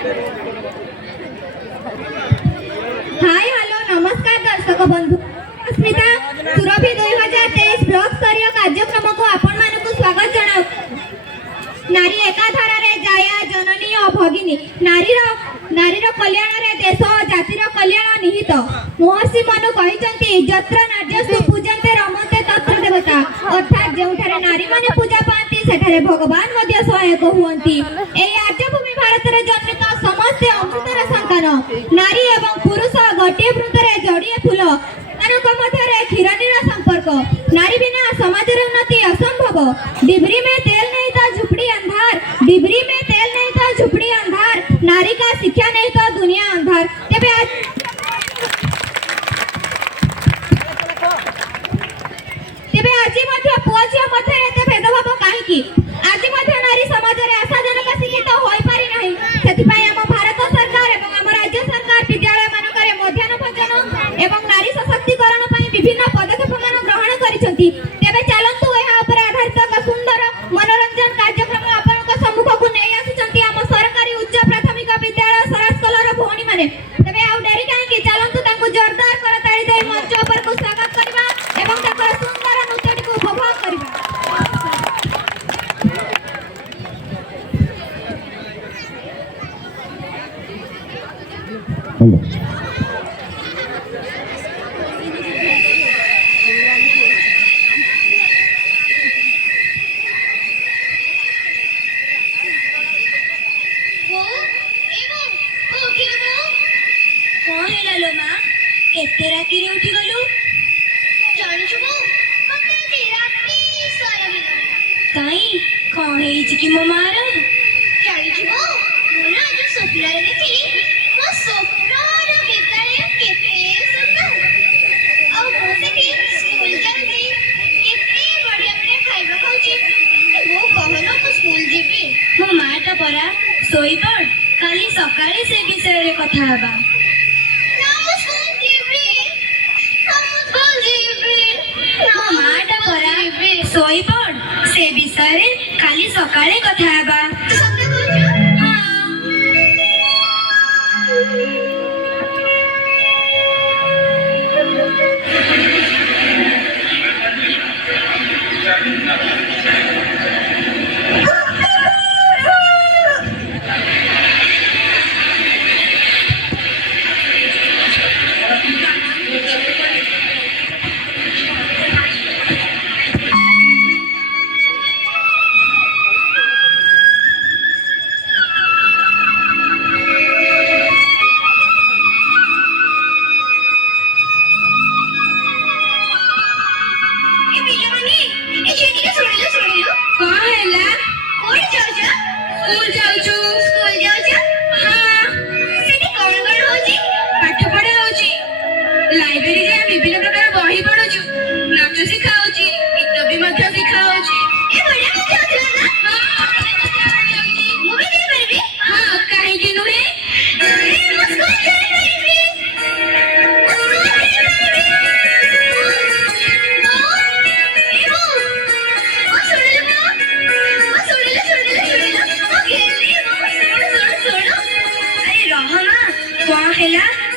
Hi hello नमस्कार दर्शक बंधु अस्मिता सुरभि 2023 ब्लॉक स्तरीय कार्यक्रम को आपण मानकु स्वागत जणाउ। नारी एकाधार रे जाया जननी और भगिनी नारीर कल्याण रे देश और जातिर कल्याण निहित। महर्षि मनु कहिसंती यत्र नार्यस्तु पूजन्ते रमन्ते तत्र देवता, अर्थात जेउठारे नारी माने पूजा पाती सेठारे भगवान मध्य सहायक हुअंती। एई आर्यभूमि भारत रे जन्मित समस्त अमृतर संतान नारी एवं पुरुष गोटे वृंदरे जोड़िए फूल ମାନଙ୍କ ମଧ୍ୟରେ କ୍ଷୀରନୀର संपर्क। नारी बिना समाज रे उन्नति असंभव। डिबरी में तेल नहीं था झुपड़ी अंधार, डिबरी में तेल नहीं था झुपड़ी अंधार, नारी का शिक्षा नहीं तो दुनिया अंधार। तेबे आज मध्य पुआ झियो मध्य एते भेदभाव काहेकि? आज मध्य नारी समाज रे आशाजनक शिक्षित होई पारि नाही। सेतिपाई हम भारत सरकार एवं हम राज्य सरकार विद्यालय मानकरे मध्याह्न भोजन एवं नारी सशक्तिकरण पई विभिन्न पदक्षेप मान ग्रहण करिसंती। तेबे चलंतु एहा ऊपर आधारित एक सुंदर मनोरंजन कार्यक्रम आपनक सम्मुख को नै आसीचंती हम सरकारी उच्च प्राथमिक विद्यालय सरासकलर भौणी माने। तेबे आउ डेरी काहेकि चलंतु तांको जोरदार करताळी देई मंच ऊपर को स्वागत करबा एवं ताकर सुंदर नृत्यटी को उपभोग करबा। काली सकाळे से विषय रे कथा हबा। सोई पड़ से विषय रे काली सकाळे कथा हबा।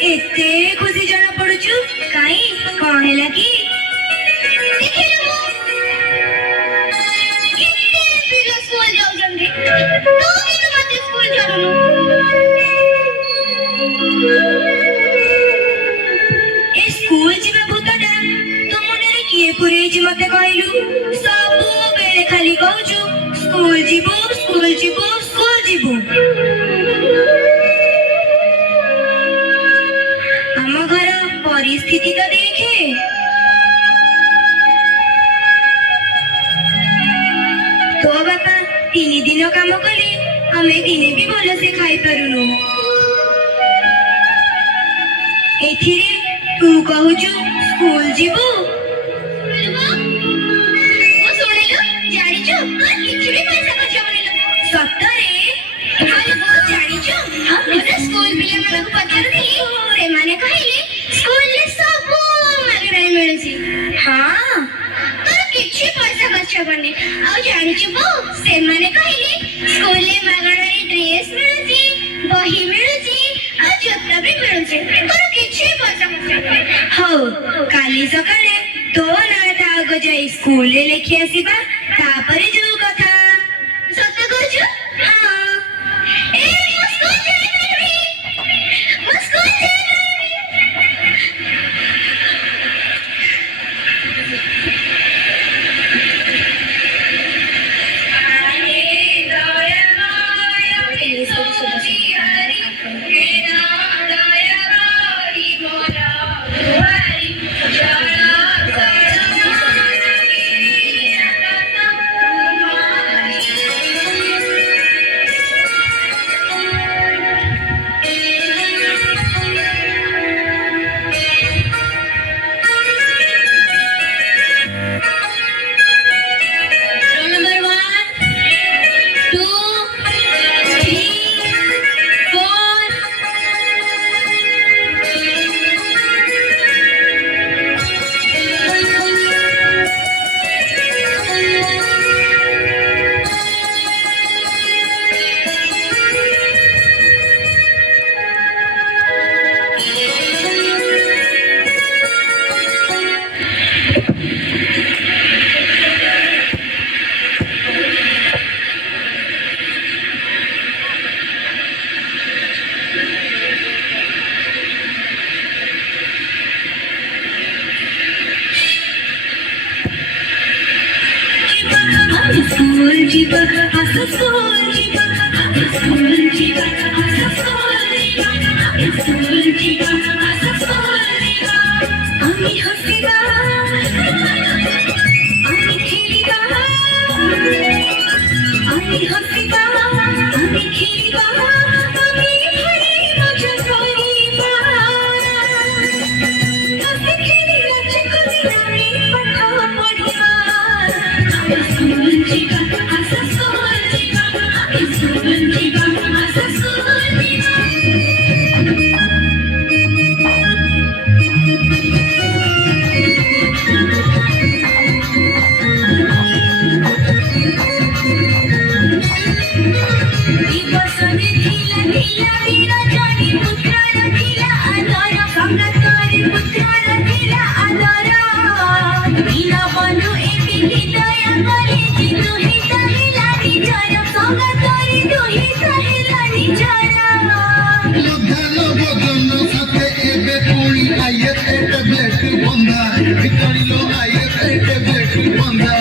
एते खुशी जाना पड़ुछु काई कोन हैला की देखिलो कितने पिला स्कूल जाउ जंदे तो भी मत स्कूल जानु ए स्कूल जिबे भूतडा तो मने किए पुरे जी मते कहलु सब बेले खाली कहउछु स्कूल जिबो स्कूल जिबो स्कूल जिबो। परिस्थिति तो देखे तो बापा 3 दिन काम कले हमें दिने भी भल से खाई पारुनु। एथिरे तू कहूचु स्कूल जीवु सतरे जानिचु हम स्कूल पिला मानक पचारथि से माने कहले स्कूल ले सब मागरे मिलुची। हां तोर किछि पैसा खर्च करनी आ जानिचु बो से माने कहले स्कूल ले मागरे ड्रेस मिलुची बही କାଲି ସକାଳେ ତୋ ନାଁଟା ଆଗ ଯାଇ ସ୍କୁଲରେ ଲେଖି ଆସିବା, ତାପରେ ଯୋଉ କଥା। ସତ କହୁଛୁ? ହଁ। ମୁଁ ସ୍କୁଲ ଯାଇପାରିବି, ମୁଁ ସ୍କୁଲ ଯାଇପାରିବି। School jiba, asa school jiba, school jiba, asa school jiba, school jiba, asa school jiba. Ami hasiba, ami kheliba, ami hasiba, ami kheliba, ami bhai maja koriba. Hasi kheli nachi kuri ami patha padhiba. School jiba, asa school jiba, school jiba, asa school jiba. Dibasane dhila dhila virajani putrara dhila adara sangatare putrara dhila adara. Dina bandhu eke hidaya kale jitu hitahila nijara sangatare duhi tahila nijara. লগালো বদন সাথে এবে পুরি আইয়ে tablet বন্ধা ভিতরিল আইয়ে tablet বন্ধা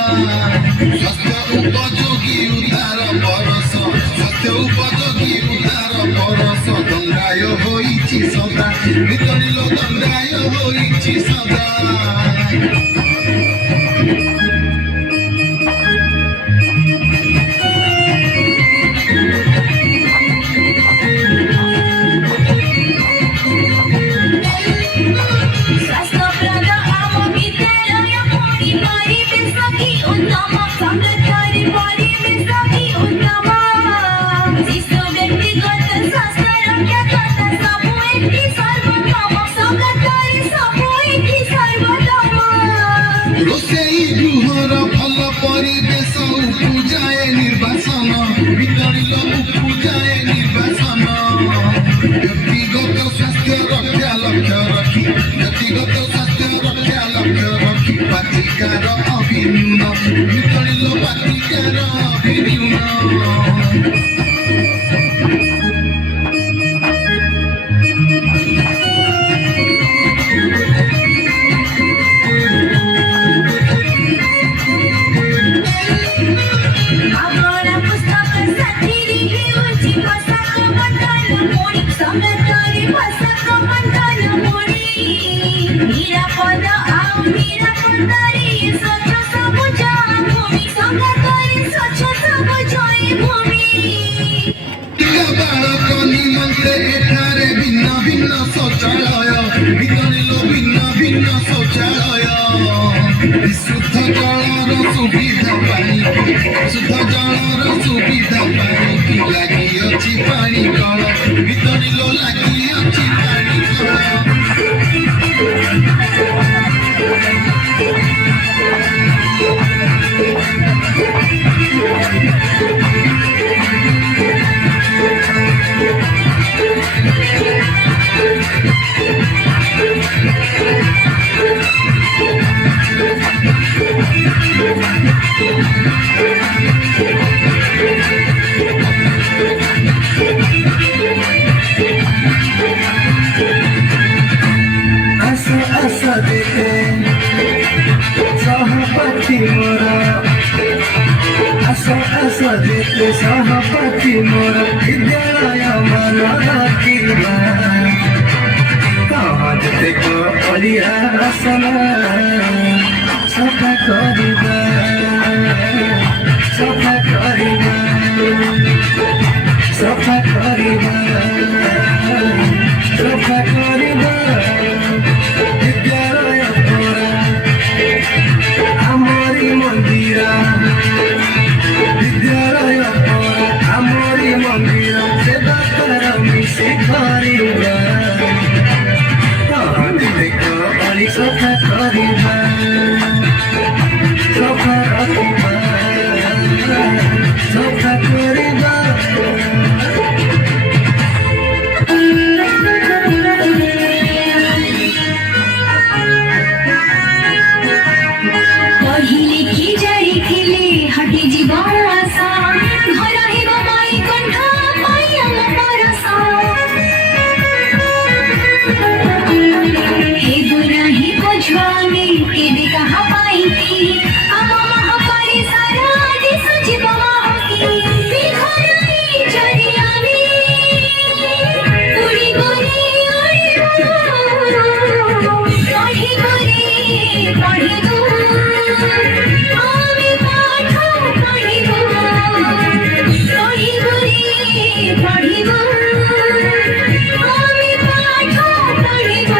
স্বাস্থ্য উপযোগী উদ্ধার পরশ স্বাস্থ্য উপযোগী উদ্ধার পরশ দণ্ডায় হইছি সদা ভিতরিল দণ্ডায় হইছি সদা Swasthprada amo vidyalaya paribe sakhi uttama sangatare paribe sakhi uttama. Shisu vyaktigata swasthya rakhya kata sabu ekhi sarvatama sangatare sabu ekhi sarvatama. ରୋଷେଇ ଗୃହର ଭଲ ପରିବେଶ ଉପୂଜାଏ ନିର୍ବାସନ ଭିତରିଲ ଉପୂଜାଏ ନିର୍ବାସନ ବ୍ୟକ୍ତିଗତ ସ୍ୱାସ୍ଥ୍ୟ ରକ୍ଷା ଲକ୍ଷ୍ୟ ରଖି ବ୍ୟକ୍ତିଗତ ସ୍ୱାସ୍ଥ୍ୟ ରକ୍ଷା ଲକ୍ଷ୍ୟ ରଖି ପାତିକାର ଅଭିନ୍ୟୁନ ଭିତରିଲ ପାତିକାର ଅଭିନ୍ୟୁନ Agora pustaka sathiri heuchi pasaka bandhana mori sangatare pasaka bandhana mori. Nirapada au nirapadare swachha sabuja bhumi sangatare swachha sabuja bhumi. ପିଲା ବାଳକ ନିମନ୍ତେ ଏଠାରେ ଭିନ୍ନ ଭିନ୍ନ ଶୌଚାଳୟ ଭିତରିଲ ଭିନ୍ନ ଭିନ୍ନ ଶୌଚାଳୟ ବିଶୁଦ୍ଧ ଜଳର ସୁବିଧା ପାଇଁ ଶୁଦ୍ଧ ଜଳର ସୁବିଧା ପାଇଁ ଲାଗିଅଛି ପାଣି କଳ ଭିତରିଲ ଲାଗିଅଛି ପାଣି କଳ से सहपति मोर विद्यालय मन रखिबा कहत देखो अलिया आसन सफा करिबा सफा करिबा सफा करिबा सफा करिबा विद्यालय तोरा আমরি মন্দিরা বিদ্যালয় পড়া আমরি মন্দিরা সেবা কর মিশে করিবা কাহানি দেখো অলি সফা করিবা সফা রাখিবা সফা করিবা पहिले की जड़ी खिले हटी जीवन आशा घर हेब माई कंठ पाइम परसा हे गुराही बुझवाने के भी कहा पाई थी हम महापारी सारा दिस जीव की बिखराई जरिया में उड़ी गोरी उड़ी पढ़ी गोरी पढ़ी गो আমি পাঠ পড়িব পড়িব রে পড়িব আমি পাঠ পড়িব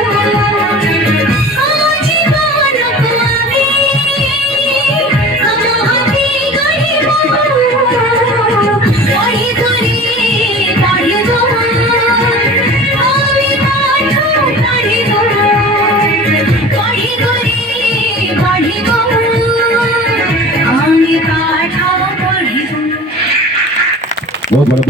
জীবনକୁ আমি ଆମ ହାତେ ଗଢ଼ିବ ପଢ଼ିବ ରେ ପଢ଼ିବ আমি ପାଠ ପଢ଼ିବ পঢ়িব রে পঢ়িব আমি পাঠ পঢ়িব बहुत बड़ा